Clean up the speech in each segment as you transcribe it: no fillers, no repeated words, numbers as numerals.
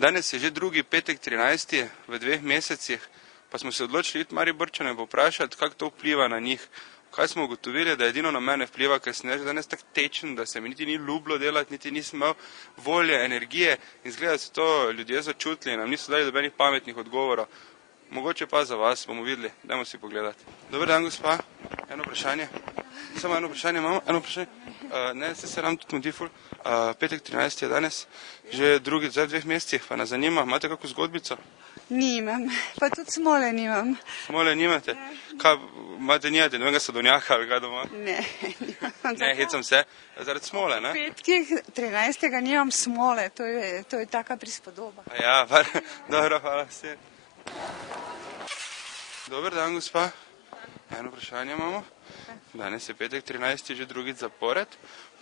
Danes je že drugi petek 13. v 2 mesecih, pa smo se odločili iti Mariborčane povprašati, kako to vpliva na njih. Kaj smo ugotovili, da edino na mene vpliva, ker sem že danes tako tečen, da se mi niti ni ljubilo delati, niti nisem imel volje, energije in zgleda, da so to ljudje začutili in nam niso dali dobenih pametnih odgovorov. Mogoče pa za vas, bomo videli, dajmo si pogledati. Dober dan, gospa, eno vprašanje. Samo eno vprašanje imamo, eno vprašanje. Ne, se nam tudi mudi ful. Petek 13. je danes, že drugi, zdaj v 2 mesecih, pa nas zanima, imate kako zgodbico? Nimam, pa tudi smole nimam. Smole nimate? Kaj, imate nijate, nobenega sadovnjaka ali kaj doma? Ne, nimam. Ne, hecam se, zaradi smole, ne? Petkih 13. nimam smole, to je taka prispodoba. Ja, dobro, hvala vse. Dober dan, gospa. Eno vprašanje imamo. Danes je petek 13. že drugič zapored.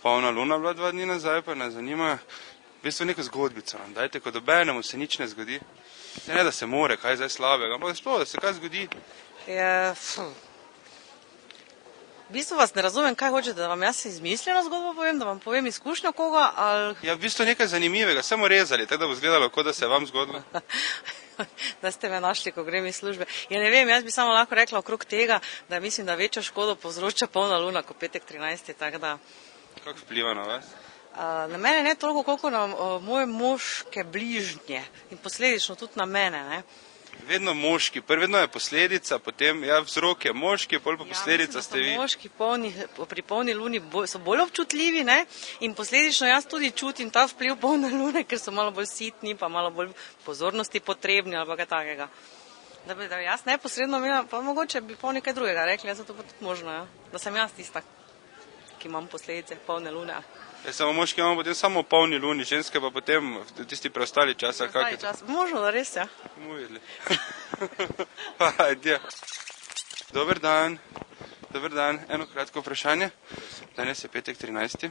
Polna luna bila 2 dni nazaj, pa nas zanima v bistvu neko zgodbico nam dajte, ko dobenemu se nič ne zgodi. Ne, da se more, kaj je zdaj slabega, ampak sploh, da se kaj zgodi. V bistvu vas ne razumem, kaj hočete, da vam jaz izmišljeno zgodbo povem, da vam povem izkušnjo koga, ali... Ja, v bistvu nekaj zanimivega, samo rezali, tako da bo izgledalo, kot da se vam zgodilo. Da ste me našli, ko grem iz službe. Ja, ne vem, jaz bi samo lahko rekla okrog tega, da mislim, da večjo škodo povzroča polna luna kot petek 13. tako da... Kako vpliva na vas? Na mene ne toliko, koliko na moje moške bližnje in posledično tudi na mene, ne. Vedno moški, vedno je posledica, potem vzrok je moški, pol pa posledica ste vi. Ja, mislim, da moški pri polni luni so bolj občutljivi, ne, in posledično jaz tudi čutim ta vpliv polne lune, ker so malo bolj sitni, pa malo bolj pozornosti potrebni ali pa kaj takega. Da bi jaz neposredno imela, pa mogoče bi pol nekaj drugega rekli, jaz to pa tudi možno, ja, da sem jaz tista, ki imam posledice polne lune. Ja, samo moški imamo potem samo v polni luni, ženske pa potem v tisti preostali čas. Možno, da res, ja. Bomo videli. Ajde. Dober dan. Dober dan. Eno kratko vprašanje. Danes je petek 13.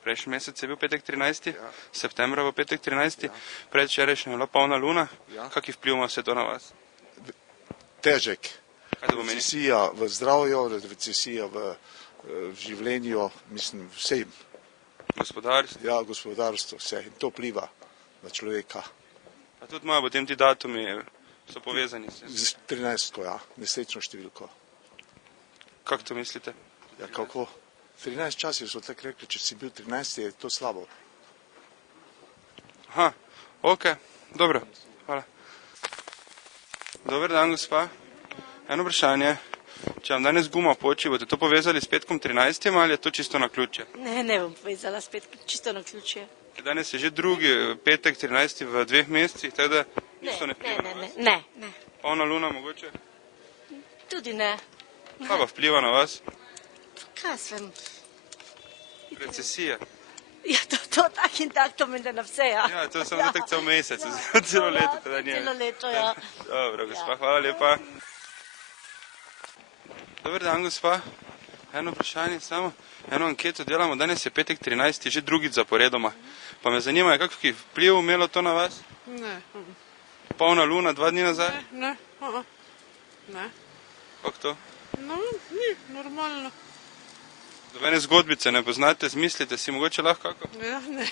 Prejšnji mesec je bil petek 13. Septembra bo petek 13. Predvčerajšnja je bila polna luna. Kaki vpliv ima vse to na vas? Težek. Kaj to pomeni? Recesija v zdravju, recesija v življenju, mislim, vsem. Gospodarstvo? Ja, gospodarstvo, vse. In to vpliva na človeka. A tudi imajo potem ti datumi, so povezani z 13, ja, nesrečno številko. Kako to mislite? Ja, kako? 13 časov so tako rekli, če si bil 13, je to slabo. Aha, ok, dobro, hvala. Dober dan, gospa. Eno vprašanje. Če vam danes guma poči, boste to povezali s petkom 13. ali je to čisto na ključje? Ne bom povezala s petkom, čisto na ključje. Danes je že drugi petek 13. v 2 mesecih, tako da niso ne vpliva na vas? Ne. Polna luna mogoče? Tudi ne. Kaj pa vpliva na vas? Kaj svem? Recesija. Ja, to tak in tak, to mene na vse, ja. Ja, to sem tako cel mesec, celo leto. Celo leto, ja. Dobro, gospa, hvala lepa. Dober dan, gospa. Eno vprašanje samo, eno anketo delamo. Danes je petek 13. že drugič zaporedoma. Pa me zanima, je kakšen vpliv imelo to na vas? Ne. Polna luna 2 dni nazaj? Ne. Kako to? No, ni, normalno. Dobene zgodbice ne poznate, zmislite si mogoče lahko kako? Ja, ne.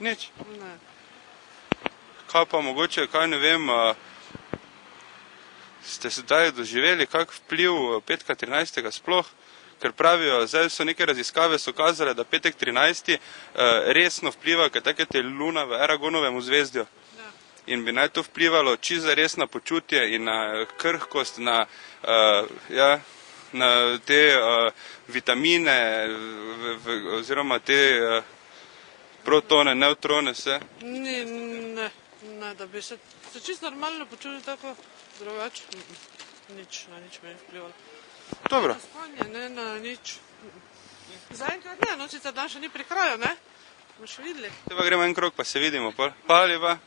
Nič? Ne. Kaj pa mogoče, kaj ne vem, ste se daj doživeli kak vpliv petka 13. sploh, ker pravijo, zdaj so neke raziskave so kazale, da petek 13. resno vpliva, ker tako je luna v Aragonovem zvezdju. In bi naj to vplivalo čisto res na počutje in na krhkost, na te vitamine oziroma te protone, nevtrone, vse. Ne, da bi se čisto normalno počuli tako drugače. Nič me je vplivalo. Dobro. Na spanje, ne na nič. Zaenkrat ne, no sicer dan še ni pri kraju, ne? Bomo še videli. Te pa gremo en krog, pa se vidimo. Hvala lepa.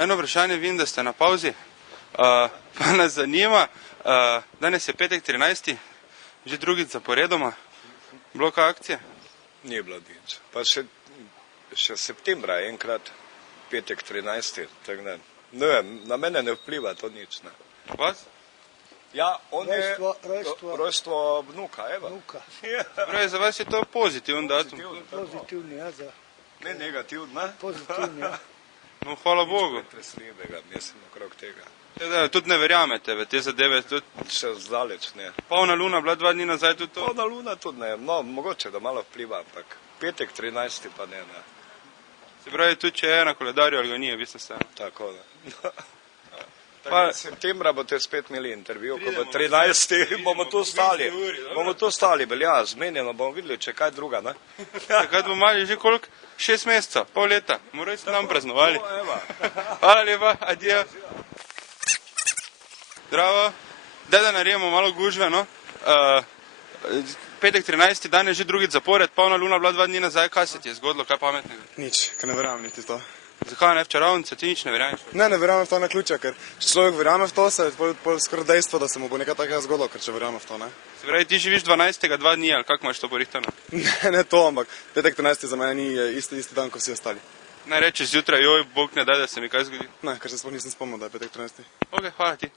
Eno vprašanje, vidim, da ste na pauzi. Pa nas zanima, danes je petek 13. že drugič zaporedoma. Bilo kaj akcije? Ni bilo nič. Pa še septembra enkrat, petek 13. tako da. Ne vem, na mene ne vpliva to nič, ne. Vas? Ja, on je rojstvo vnuka, evo. Pravi, za vas je to pozitiven datum. Pozitivni, ja, Ne negativno, ne? Pozitivno, ja. No, hvala Bogu. Presledega, mislim, okrog tega. Da, tudi ne verjamete v te zadeve, tudi Še zdaleč ne. polna luna, bila 2 dni nazaj tudi to. Polna luna tudi ne, no, mogoče da malo vpliva, ampak petek 13. pa ne. Se pravi, tudi če je na koledarju ali ga ni, vi ste se. Tako da. Pa- Septembra boste spet imeli intervju, ko bo Pridemo, 13. bomo tu stali. uri, dobro. Bomo tu stali, velja, zmenjeno, bomo videli, če kaj druga, ne? Takrat bomo imeli že koliko? 6 mesecev, pol leta. Morajo se nam praznovali. O, evo. Hvala lepa, adijo. Zdravo. Daj, da naredimo malo gužve, no. Petek 13. dan je že drugič zapored, polna luna bila 2 dni nazaj, kaj se ti je zgodilo, kaj pametnega? Nič, ker ne verjamem niti v to. Zakaj ne v čarovnice, ti nič ne verjameš? Ne verjamem v to na ključa, ker če človek verjame v to, se je pol skoraj dejstvo, da se mu bo nekaj takega zgodilo, ker če verjame v to, ne. Se pravi, ti živiš 12. 2 dni, ali kako imaš to porihtano? Ne to, ampak petek 13. za mene ni isti dan, kot vsi ostali. Naj rečeš zjutraj, joj, Bog ne daj, da se mi kaj zgodi. Ne, ker se sploh nisem spomnil, da je petek 13. Ok, hvala ti.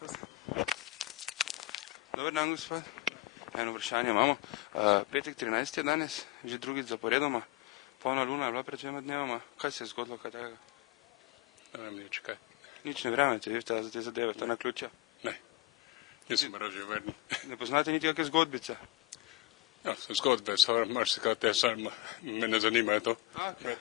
Dobar dan, gospod. Eno vprašanje imamo. Petek 13. je danes, že drugič zaporedoma. Polna luna je bila pred 2 dnevoma. Kaj se je zgodilo, kaj takega? Ne vem nič kaj. Nič ne verjamete, vi za te zadeve, to na ključa. Ne. Nisem razživeden. Ne poznate niti kakšne zgodbice? Ja, so zgodbe, so marsikaj te, me ne zanimajo to. Okay.